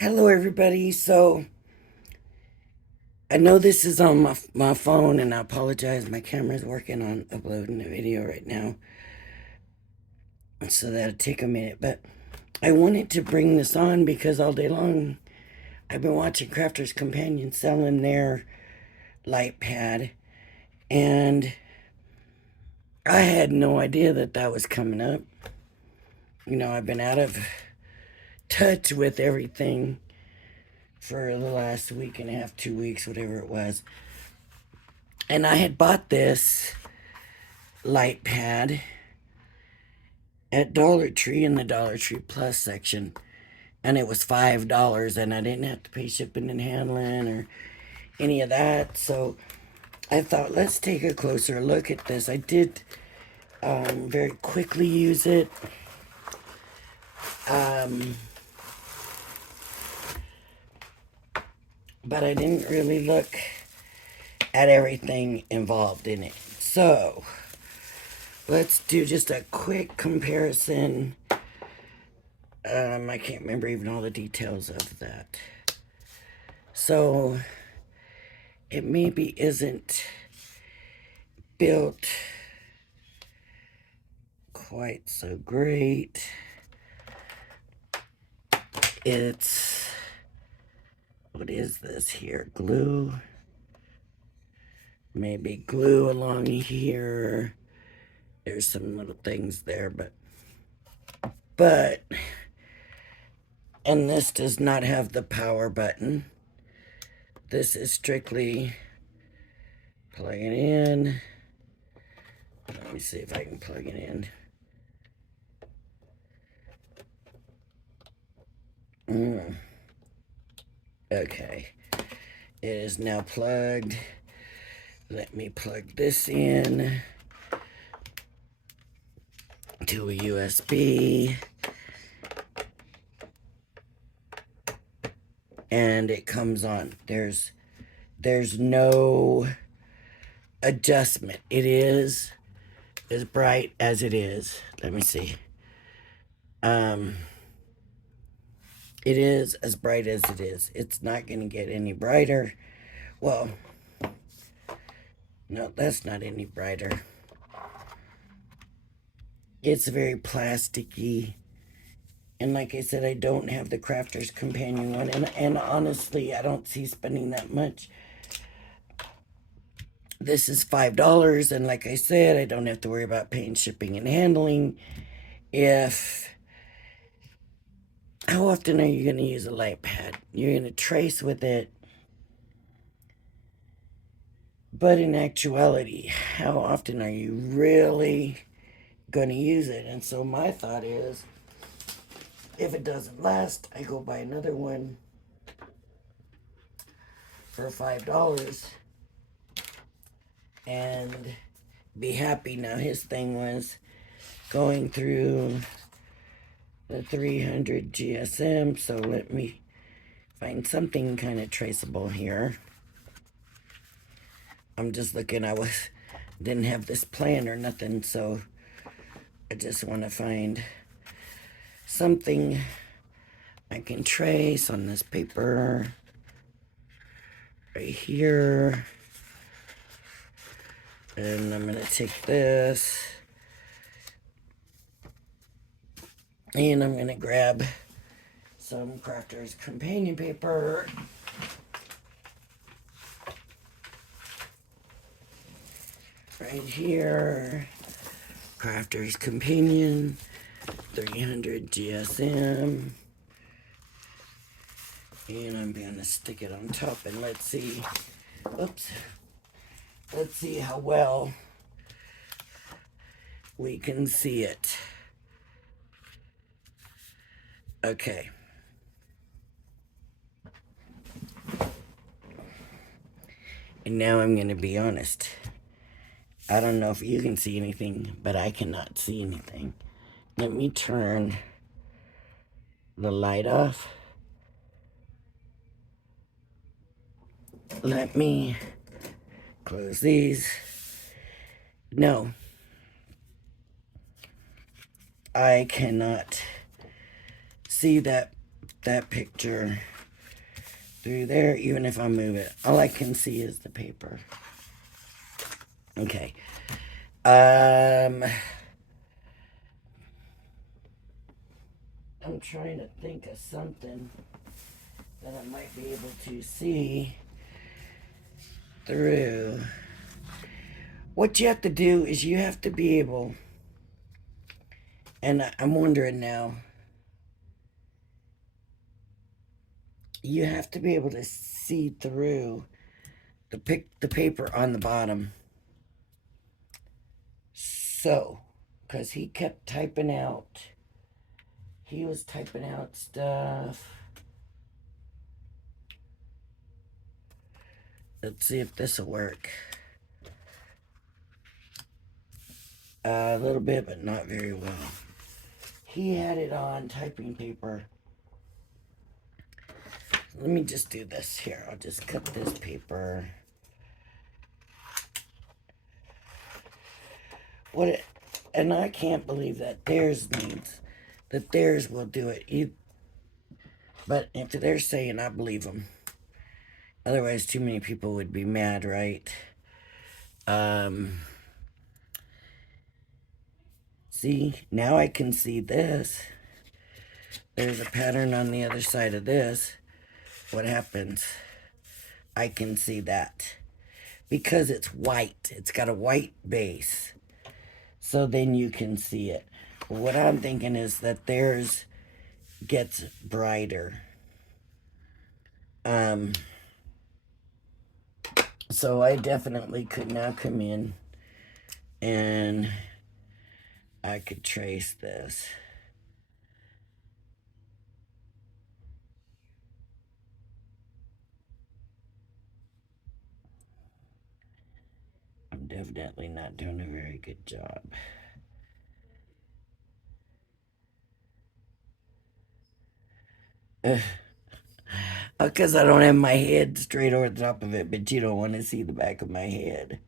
Hello, everybody. So I know this is on my phone, and I apologize. My camera's working on uploading the video right now, so that'll take a minute. But I wanted to bring this on because all day long I've been watching Crafters Companion selling their light pad, and I had no idea that that was coming up. I've been out of touch with everything for the last week and a half, 2 weeks, whatever it was. And I had bought this light pad at Dollar Tree in the Dollar Tree Plus section, and it was $5, and I didn't have to pay shipping and handling or any of that. So I thought, let's take a closer look at this. I did very quickly use it. But I didn't really look at everything involved in it. So let's do just a quick comparison. I can't remember even all the details of that. So it maybe isn't built quite so great. It's, what is this here? Glue. Maybe glue along here. There's some little things there, but, and this does not have the power button. This is strictly plug it in. Let me see if I can plug it in. Okay. It is now plugged. Let me plug this in to a USB. And it comes on. There's no adjustment. It is as bright as it is. Let me see. It is as bright as it is. It's not going to get any brighter. Well, no, that's not any brighter. It's very plasticky. And like I said, I don't have the Crafter's Companion one. And honestly, I don't see spending that much. This is $5. And like I said, I don't have to worry about paying shipping and handling. How often are you going to use a light pad? You're going to trace with it. But in actuality, how often are you really going to use it? And so my thought is, if it doesn't last, I go buy another one for $5 and be happy. Now his thing was going through the 300 GSM, so let me find something kind of traceable here. I'm just looking. Didn't have this plan or nothing, so I just want to find something I can trace on this paper right here. And I'm gonna take this and I'm gonna grab some Crafter's Companion paper. Right here, Crafter's Companion 300 GSM. And I'm gonna stick it on top and let's see. Oops. Let's see how well we can see it. Okay. And now I'm going to be honest. I don't know if you can see anything, but I cannot see anything. Let me turn the light off. Let me close these. No. I cannot see that that picture through there, even if I move it. All I can see is the paper. Okay. I'm trying to think of something that I might be able to see through. What you have to do is you have to be able, and I'm wondering now, you have to be able to see through the paper on the bottom. So, because he kept typing out, he was typing out stuff. Let's see if this will work. A little bit, but not very well. He had it on typing paper. Let me just do this here. I'll just cut this paper. And I can't believe that theirs needs, that theirs will do it. But if they're saying, I believe them. Otherwise, too many people would be mad, right? See, now I can see this. There's a pattern on the other side of this. What happens? I can see that. Because it's white. It's got a white base. So then you can see it. What I'm thinking is that theirs gets brighter. So I definitely could now come in and I could trace this. I'm definitely not doing a very good job. Because I don't have my head straight over the top of it, but you don't want to see the back of my head.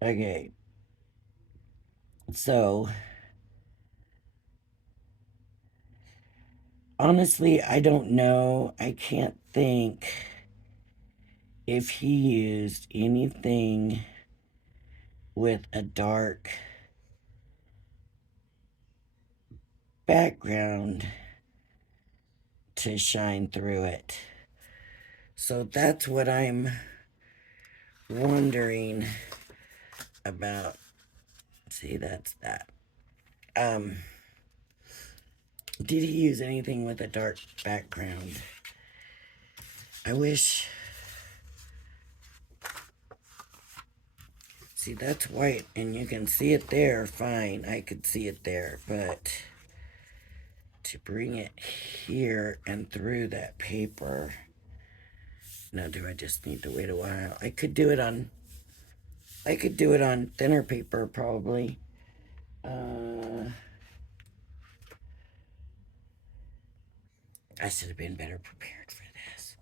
Okay. So, honestly, I don't know. I can't think if he used anything with a dark background to shine through it. So that's what I'm wondering about. See, that's that. Did he use anything with a dark background? I wish. See, that's white, and you can see it there fine. I could see it there, but to bring it here and through that paper. Now, do I just need to wait a while? I could do it on thinner paper, probably. I should have been better prepared for this.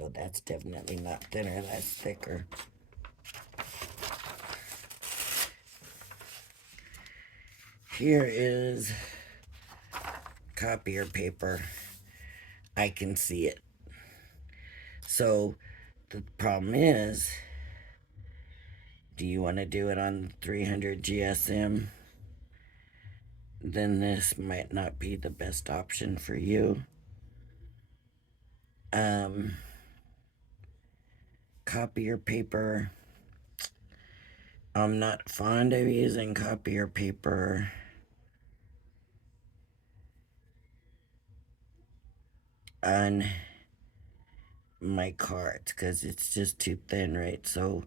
Oh, that's definitely not thinner. That's thicker. Here is copier paper. I can see it. So the problem is, do you want to do it on 300 GSM? Then this might not be the best option for you. Copier paper. I'm not fond of using copier paper on my cards because it's just too thin, right? So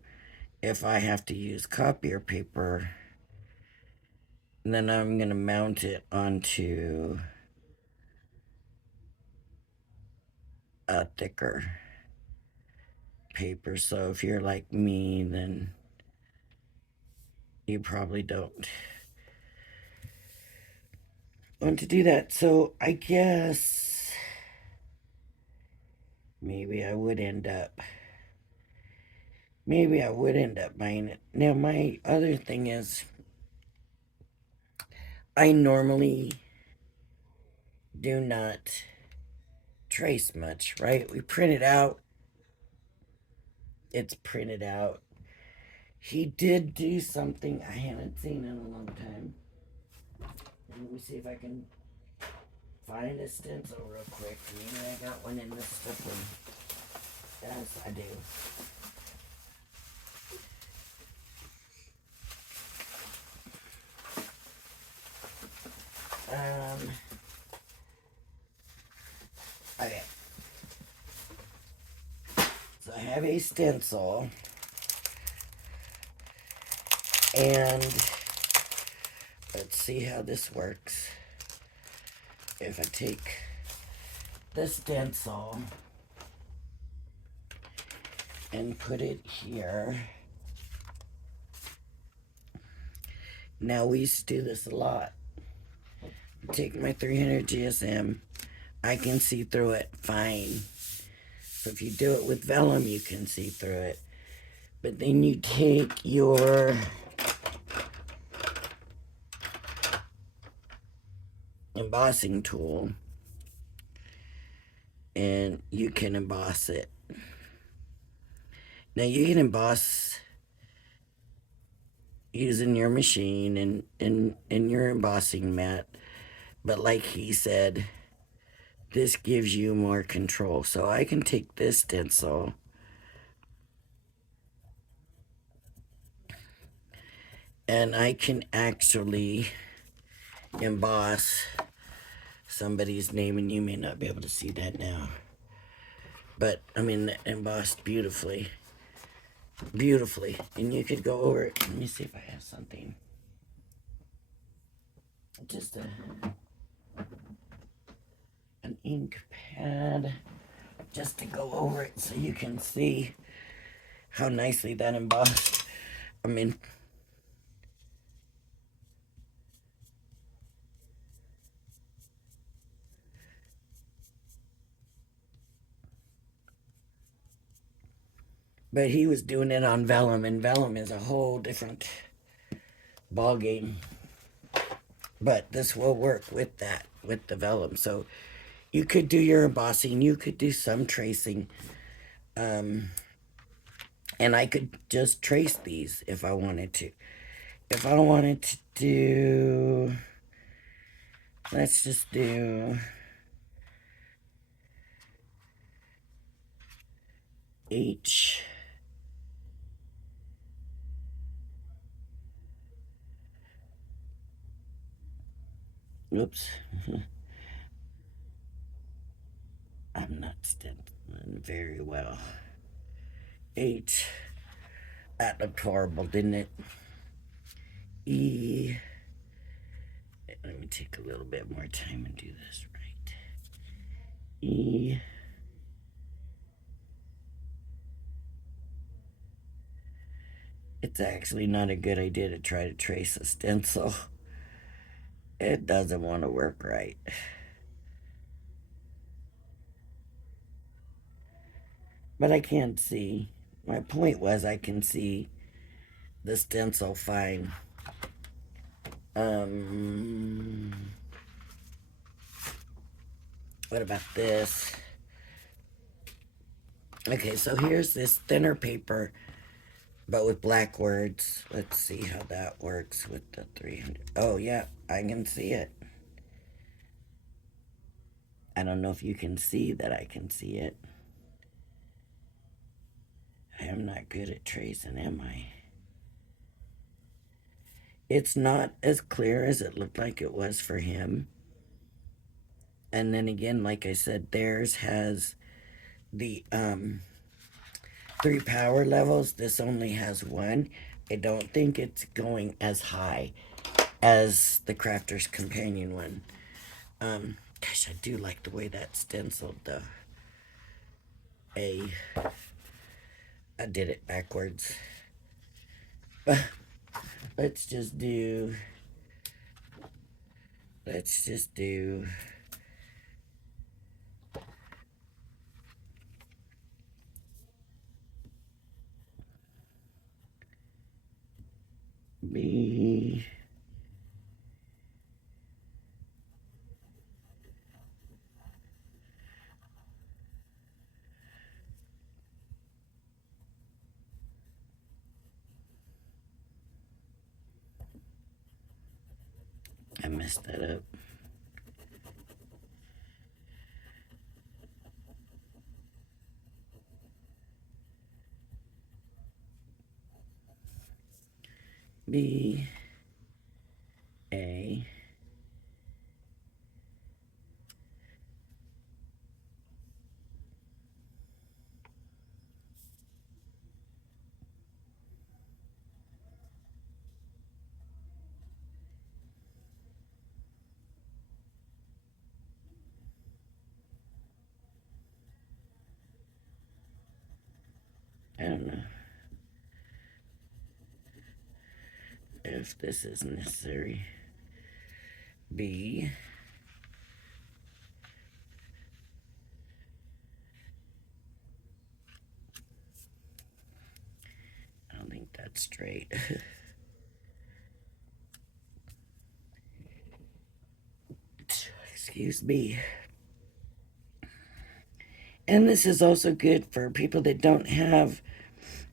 if I have to use copier paper, then I'm going to mount it onto a thicker paper. So if you're like me, then you probably don't want to do that. So I guess maybe I would end up maybe I would end up buying it. Now, my other thing is, I normally do not trace much, right? We print it out, it's printed out. He did do something I haven't seen in a long time. Let me see if I can find a stencil real quick. Maybe I got one in this stuff one. Yes, I do. Okay. So I have a stencil, and let's see how this works. If I take the stencil and put it here. Now, we used to do this a lot. Take my 300 GSM, I can see through it fine. So if you do it with vellum, you can see through it. But then you take your embossing tool and you can emboss it. Now, you can emboss using your machine and your embossing mat, but like he said, this gives you more control. So I can take this stencil and I can actually emboss somebody's name, and you may not be able to see that now, but I mean, embossed beautifully. And you could go over it. Let me see if I have something, just an ink pad, just to go over it so you can see how nicely that embossed. I mean, but he was doing it on vellum, and vellum is a whole different ball game. But this will work with that, with the vellum. So you could do your embossing, you could do some tracing, and I could just trace these if I wanted to. If I wanted to do, let's just do H. Oops. I'm not stenciling very well. H. That looked horrible, didn't it? E. Let me take a little bit more time and do this right. E. It's actually not a good idea to try to trace a stencil. It doesn't want to work right. But I can't see. My point was I can see the stencil fine. What about this? Okay, so here's this thinner paper, but with black words. Let's see how that works with the 300. Oh, yeah, I can see it. I don't know if you can see that I can see it. I am not good at tracing, am I? It's not as clear as it looked like it was for him. And then again, like I said, theirs has the 3 power levels. This only has 1. I don't think it's going as high as the Crafter's Companion one. Gosh, I do like the way that stenciled the A. I did it backwards. Let's just do B. I messed that up. B. A. I don't know if this is necessary. B. I don't think that's straight. Excuse me. And this is also good for people that don't have,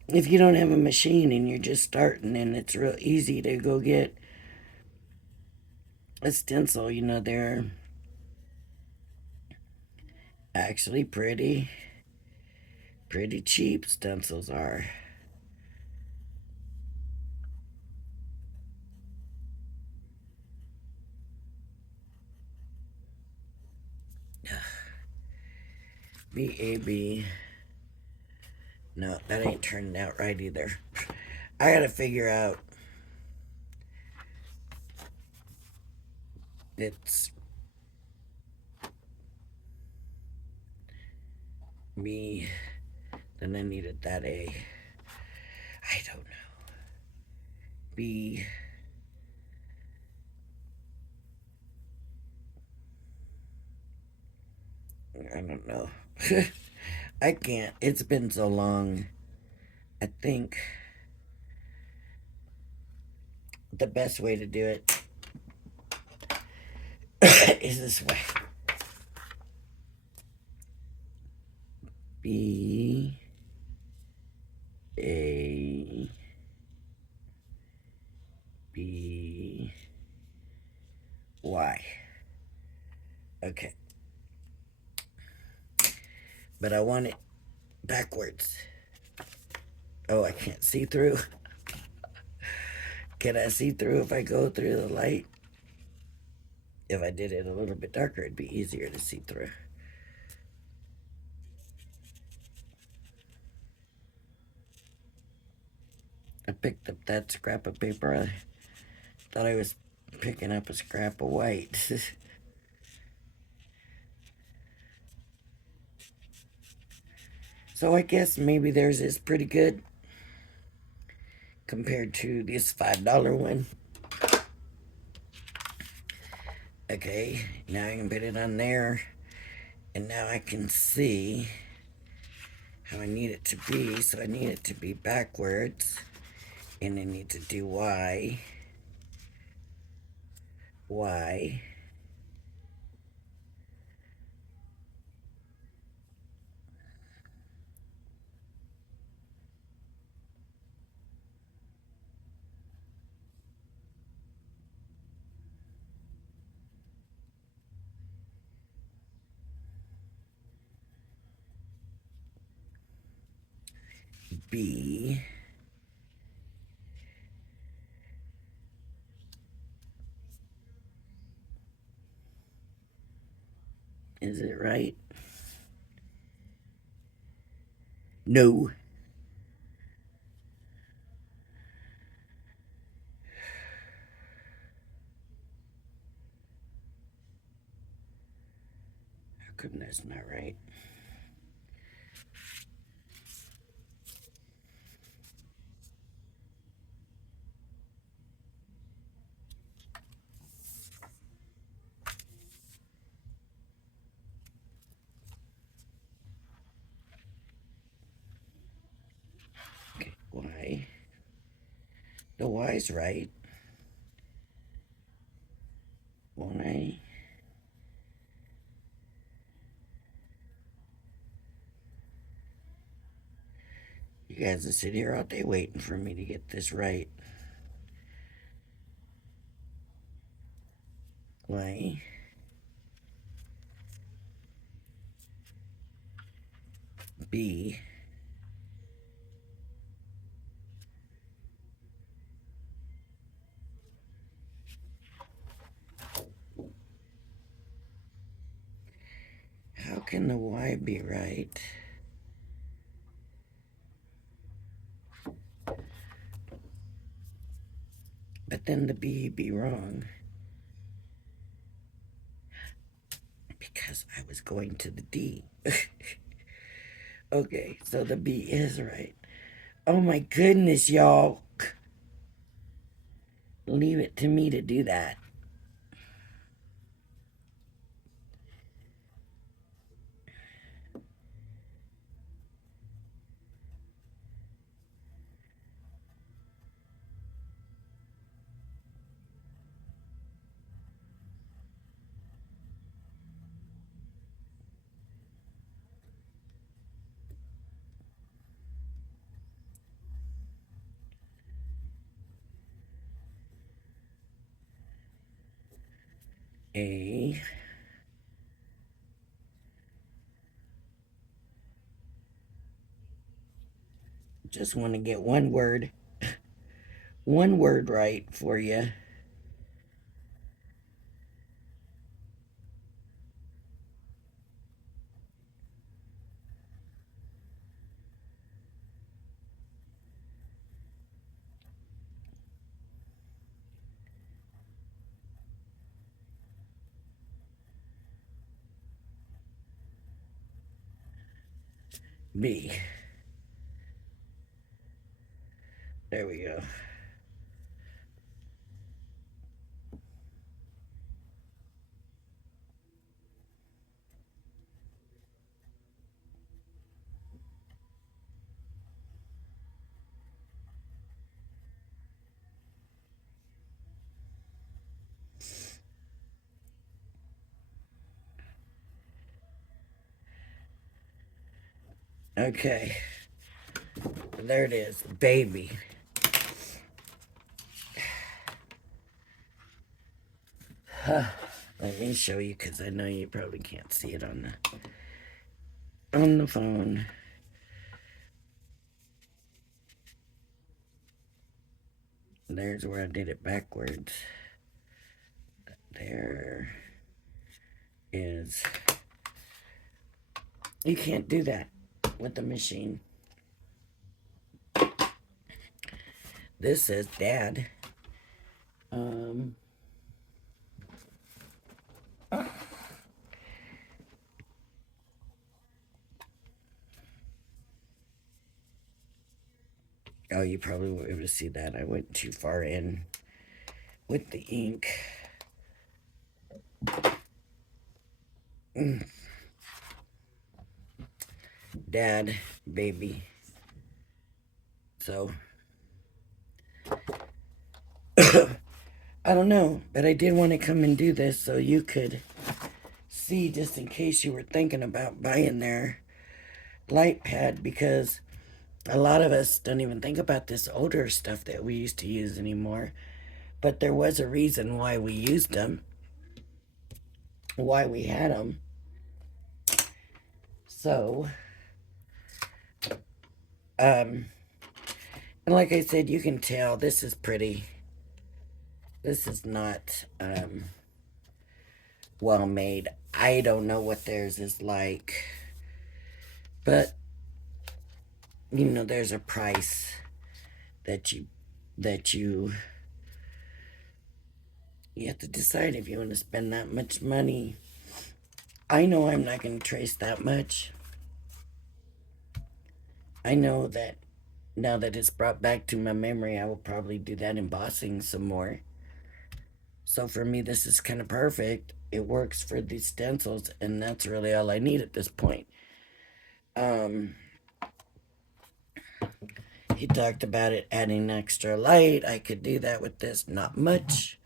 if you don't have a machine and you're just starting, and it's real easy to go get a stencil. You know, they're actually pretty cheap, stencils are. B-A-B. No, that ain't turning out right either. I gotta figure out. It's B. Then I needed that A. I don't know. B. I don't know. I can't. It's been so long. I think the best way to do it is this way. B. A. B. Y. Okay. But I want it backwards. Oh, I can't see through. Can I see through if I go through the light? If I did it a little bit darker, it'd be easier to see through. I picked up that scrap of paper. I thought I was picking up a scrap of white. So I guess maybe theirs is pretty good compared to this $5 one. Okay, now I can put it on there, and now I can see how I need it to be. So I need it to be backwards, and I need to do Y, Y, B, is it right? No. How come that's not right? Okay, Y. The Y's right. Y. You guys will sit here all day waiting for me to get this right. Y. B. How can the Y be right? But then the B be wrong. Because I was going to the D. Okay, so the B is right. Oh my goodness, y'all. Leave it to me to do that. A. Just want to get one word right for you. B. There we go. Okay. There it is. Baby. Let me show you because I know you probably can't see it on the phone. There's where I did it backwards. There is. You can't do that with the machine. This says Dad. Oh, you probably won't be able to see that. I went too far in with the ink. Dad, baby. So, I don't know, but I did want to come and do this so you could see, just in case you were thinking about buying their light pad, because a lot of us don't even think about this older stuff that we used to use anymore. But there was a reason why we used them, why we had them. So, and like I said, you can tell this is pretty. This is not well made. I don't know what theirs is like, but you know, there's a price that you have to decide if you want to spend that much money. I know I'm not going to trace that much. I know that now that it's brought back to my memory, I will probably do that embossing some more. So for me, this is kind of perfect. It works for these stencils, and that's really all I need at this point. He talked about it adding extra light. I could do that with this, not much.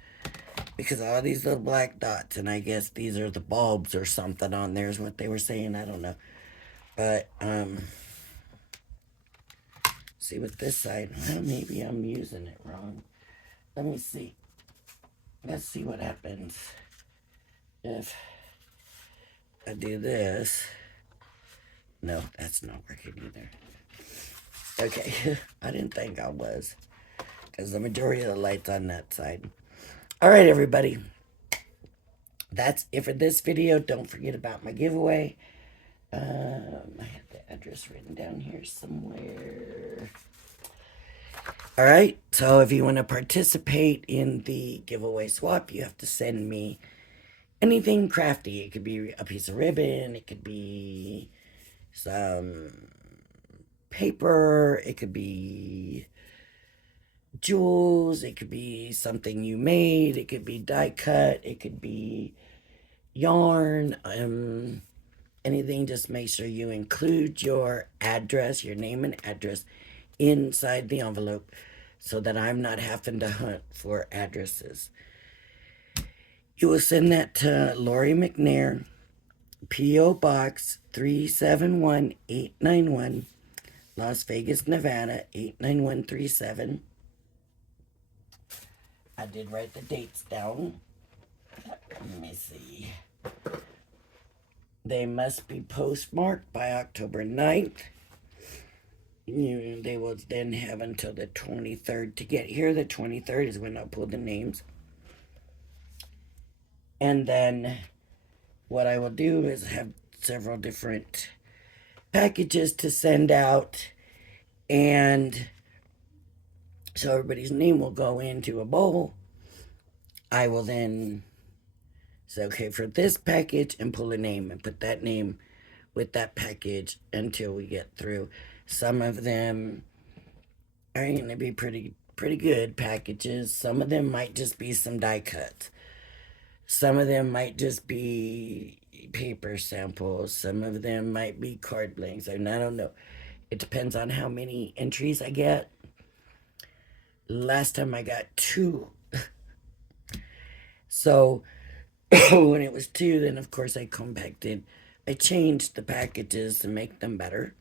Because all these little black dots, and I guess these are the bulbs or something on there is what they were saying. I don't know. But, see with this side, well, maybe I'm using it wrong. Let me see. Let's see what happens if I do this. No, that's not working either. Okay, I didn't think I was, because the majority of the light's on that side. All right, everybody. That's it for this video. Don't forget about my giveaway. I have the address written down here somewhere. All right, so if you want to participate in the giveaway swap, you have to send me anything crafty. It could be a piece of ribbon, it could be some paper, it could be jewels, it could be something you made, it could be die cut, it could be yarn, anything. Just make sure you include your address, your name and address inside the envelope so that I'm not having to hunt for addresses. You will send that to Lori McNair, P.O. Box 371891, Las Vegas, Nevada 89137. I did write the dates down. Let me see. They must be postmarked by October 9th. They will then have until the 23rd to get here. The 23rd is when I'll pull the names. And then what I will do is have several different packages to send out. And so everybody's name will go into a bowl. I will then say, okay, for this package, and pull a name and put that name with that package until we get through. Some of them are going to be pretty good packages. Some of them might just be some die cuts. Some of them might just be paper samples. Some of them might be card blanks. I don't know. It depends on how many entries I get. Last time I got 2. So when it was 2, then of course I compacted. I changed the packages to make them better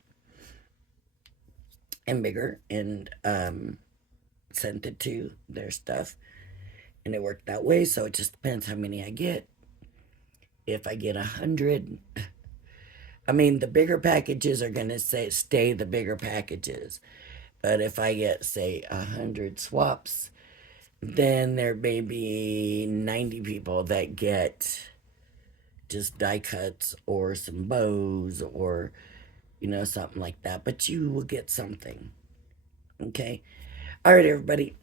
and bigger, and sent it to their stuff, and it worked that way. So it just depends how many I get. If I get 100, I mean, the bigger packages are gonna stay the bigger packages, but if I get, say, 100 swaps, then there may be 90 people that get just die cuts or some bows or something like that, but you will get something. Okay. All right, everybody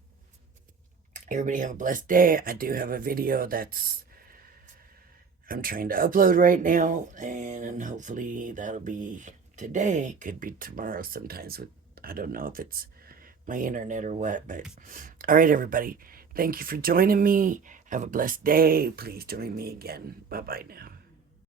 have a blessed day. I do have a video that's I'm trying to upload right now, and hopefully that'll be today. Could be tomorrow sometimes. I don't know if it's my internet or what, but all right, everybody, thank you for joining me. Have a blessed day. Please join me again. Bye bye now.